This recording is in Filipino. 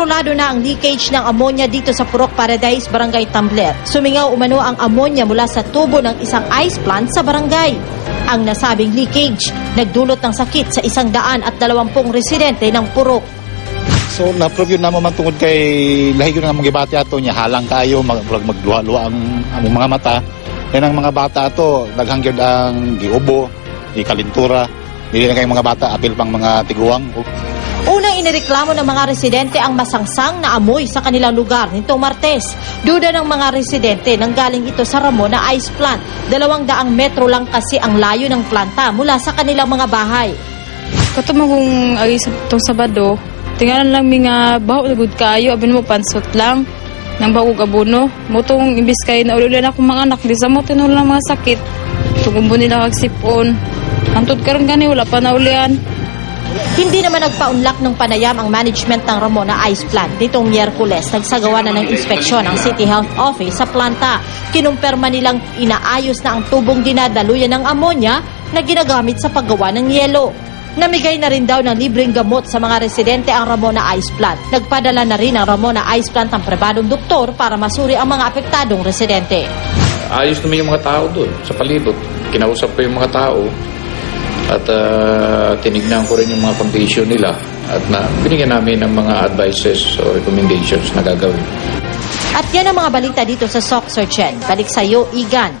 Kontrolado na ang leakage ng ammonia dito sa Purok Paradise, Barangay Tambler. Sumingaw umano ang ammonia mula sa tubo ng isang ice plant sa barangay. Ang nasabing leakage nagdulot ng sakit sa 120 residente ng Purok. So na-prove yun na mo man tungod kay lahi yun nga mong gibati ato niya halang kayo magluwa-luwa ang mga mata. Yan ang mga bata ato naghangyod ang giubo, gikalintura. Dili na kayong mga bata apil pang mga tiguang. Unang inireklamo ng mga residente ang masangsang na amoy sa kanilang lugar nitong Martes. Duda ng mga residente nang galing ito sa Ramona Ice Plant. 200 metro lang kasi ang layo ng planta mula sa kanilang mga bahay. Katumagong ay itong Sabado, tingnan lang mga baho na good kayo, abin mo pansot lang ng bagong abono. Motong imbis kayo na ulilan akong mga anak, di sa mo tinulang mga sakit. Tugumbo nila kagsipon. Antod karon gani wala pa na ulian. Hindi naman nagpaunlak ng panayam ang management ng Ramona Ice Plant. Nitong Miyerkules, nagsagawa na ng inspeksyon ang City Health Office sa planta. Kinumpirma nilang inaayos na ang tubong dinadaluyan ng ammonia na ginagamit sa paggawa ng yelo. Namigay na rin daw ng libreng gamot sa mga residente ang Ramona Ice Plant. Nagpadala na rin ang Ramona Ice Plant ng pribadong doktor para masuri ang mga apektadong residente. Ayos naman yung mga tao doon sa palibot. Kinausap ko yung mga tao. At tinignan ko rin yung mga condition nila at binigyan namin ng mga advices o recommendations na gagawin. At yan ang mga balita dito sa SOC Searchen. Balik sa iyo, Igan.